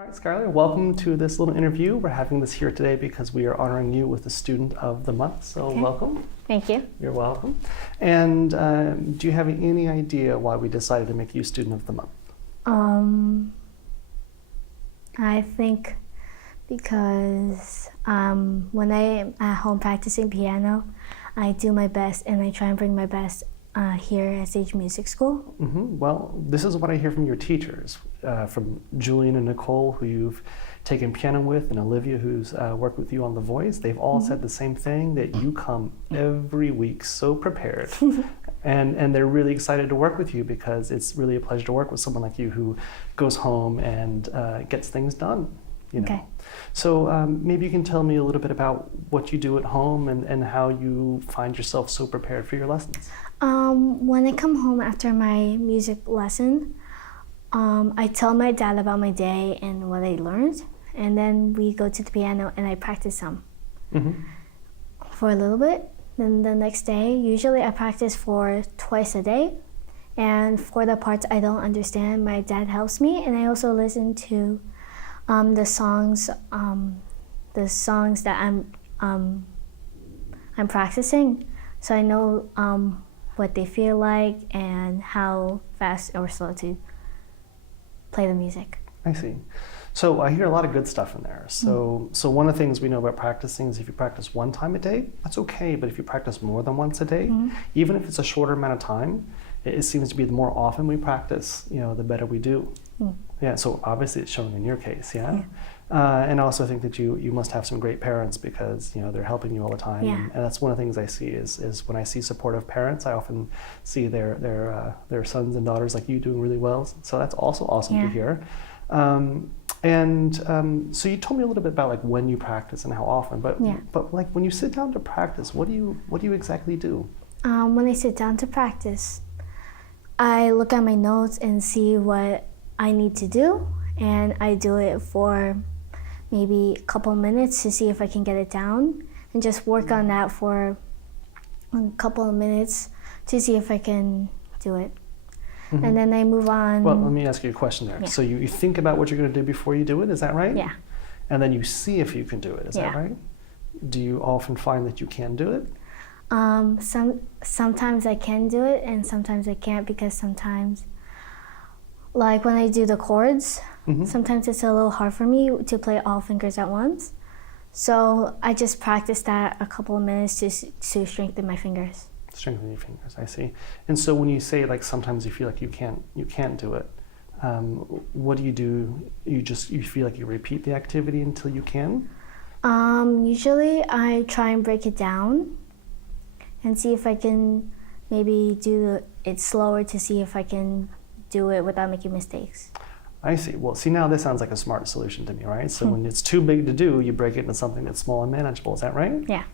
All right, Skyler, welcome to this little interview. We're having this here today because we are honoring you with the Student of the Month. So Okay. Welcome. Thank you. You're welcome. And do you have any idea why we decided to make you Student of the Month? I think because when I'm at home practicing piano, I do my best and I try and bring my best here at Sage Music School. Well, this is what I hear from your teachers, from Julian and Nicole, who you've taken piano with, and Olivia, who's worked with you on The Voice. They've all said the same thing, that you come every week so prepared. And they're really excited to work with you because it's really a pleasure to work with someone like you who goes home and gets things done. You know. Okay. So maybe you can tell me a little bit about what you do at home and how you find yourself so prepared for your lessons. When I come home after my music lesson, I tell my dad about my day and what I learned, and then we go to the piano and I practice some for a little bit. Then the next day, usually I practice for twice a day, and for the parts I don't understand, my dad helps me, and I also listen to the songs that I'm practicing, so I know what they feel like and how fast or slow to play the music. I see. So I hear a lot of good stuff in there. So one of the things we know about practicing is if you practice one time a day, that's okay. But if you practice more than once a day, even if it's a shorter amount of time, it seems to be the more often we practice, the better we do. Yeah. So obviously it's shown in your case. Yeah. And I also think that you must have some great parents because they're helping you all the time. Yeah. And that's one of the things I see is when I see supportive parents, I often see their sons and daughters like you doing really well. So that's also awesome to hear. So you told me a little bit about like when you practice and how often, but like when you sit down to practice, what do you exactly do? When I sit down to practice, I look at my notes and see what I need to do, and I do it for maybe a couple minutes to see if I can get it down, and just work on that for a couple of minutes to see if I can do it. And then I move on. Well, let me ask you a question there. Yeah. So you think about what you're going to do before you do it, is that right? Yeah. And then you see if you can do it, is that right? Do you often find that you can do it? Sometimes I can do it and sometimes I can't, because sometimes, like when I do the chords, sometimes it's a little hard for me to play all fingers at once. So I just practice that a couple of minutes to strengthen my fingers. Strengthen your fingers, I see. And so when you say like sometimes you feel like you can't do it, what do? You feel like you repeat the activity until you can? Usually I try and break it down and see if I can maybe do it slower to see if I can do it without making mistakes. I see. Well, see, now this sounds like a smart solution to me, right? So when it's too big to do, you break it into something that's small and manageable. Is that right? Yeah.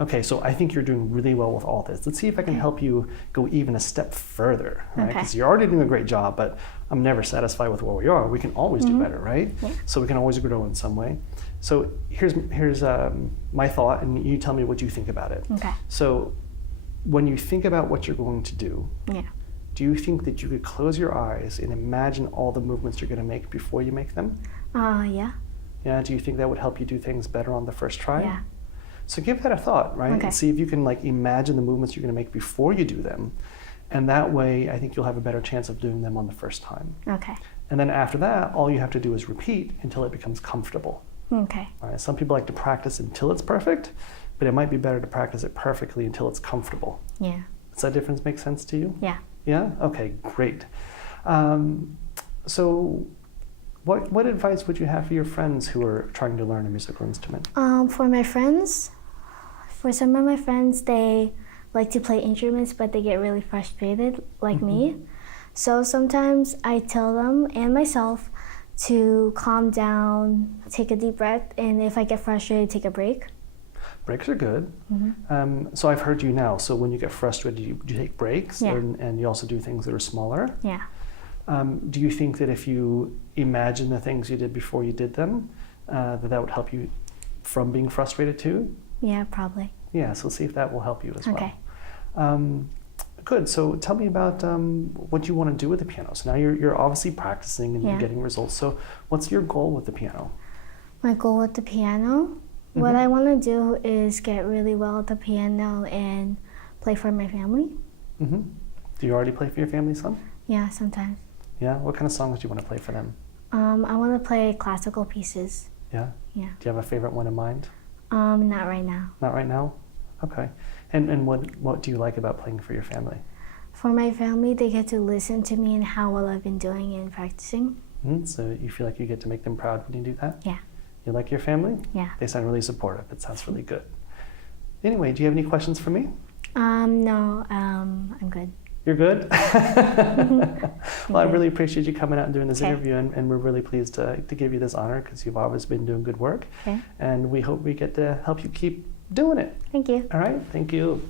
Okay, so I think you're doing really well with all this. Let's see if I can help you go even a step further, right? Because you're already doing a great job, but I'm never satisfied with where we are. We can always do better, right? Yeah. So we can always grow in some way. So here's my thought, and you tell me what you think about it. Okay. So when you think about what you're going to do, do you think that you could close your eyes and imagine all the movements you're going to make before you make them? Yeah. Yeah. Do you think that would help you do things better on the first try? Yeah. So give that a thought, right? Okay. And see if you can like imagine the movements you're going to make before you do them. And that way, I think you'll have a better chance of doing them on the first time. Okay. And then after that, all you have to do is repeat until it becomes comfortable. Okay. All right? Some people like to practice until it's perfect, but it might be better to practice it perfectly until it's comfortable. Yeah. Does that difference make sense to you? Yeah. Yeah? Okay, great. So what advice would you have for your friends who are trying to learn a musical instrument? For some of my friends, they like to play instruments, but they get really frustrated, like me. So sometimes I tell them and myself to calm down, take a deep breath, and if I get frustrated, take a break. Breaks are good. So I've heard you now. So when you get frustrated, you take breaks, and you also do things that are smaller. Yeah. Do you think that if you imagine the things you did before you did them, that would help you from being frustrated too? Yeah, probably. Yeah, so see if that will help you as Okay. well. Good. So tell me about what you want to do with the piano. So now you're obviously practicing and Yeah. you're getting results. So what's your goal with the piano? My goal with the piano, what I want to do is get really well at the piano and play for my family. Mm-hmm. Do you already play for your family some? Yeah, sometimes. Yeah. What kind of songs do you want to play for them? I want to play classical pieces. Yeah. Yeah. Do you have a favorite one in mind? Not right now. Not right now. Okay. And what do you like about playing for your family? For my family, they get to listen to me and how well I've been doing in practicing. Mm-hmm. So you feel like you get to make them proud when you do that? Yeah. You like your family? Yeah. They sound really supportive. It sounds really good. Anyway, do you have any questions for me? No, I'm good. You're good? Well, I really appreciate you coming out and doing this Okay. interview, and we're really pleased to give you this honor because you've always been doing good work. Okay. And we hope we get to help you keep doing it. Thank you. All right? Thank you.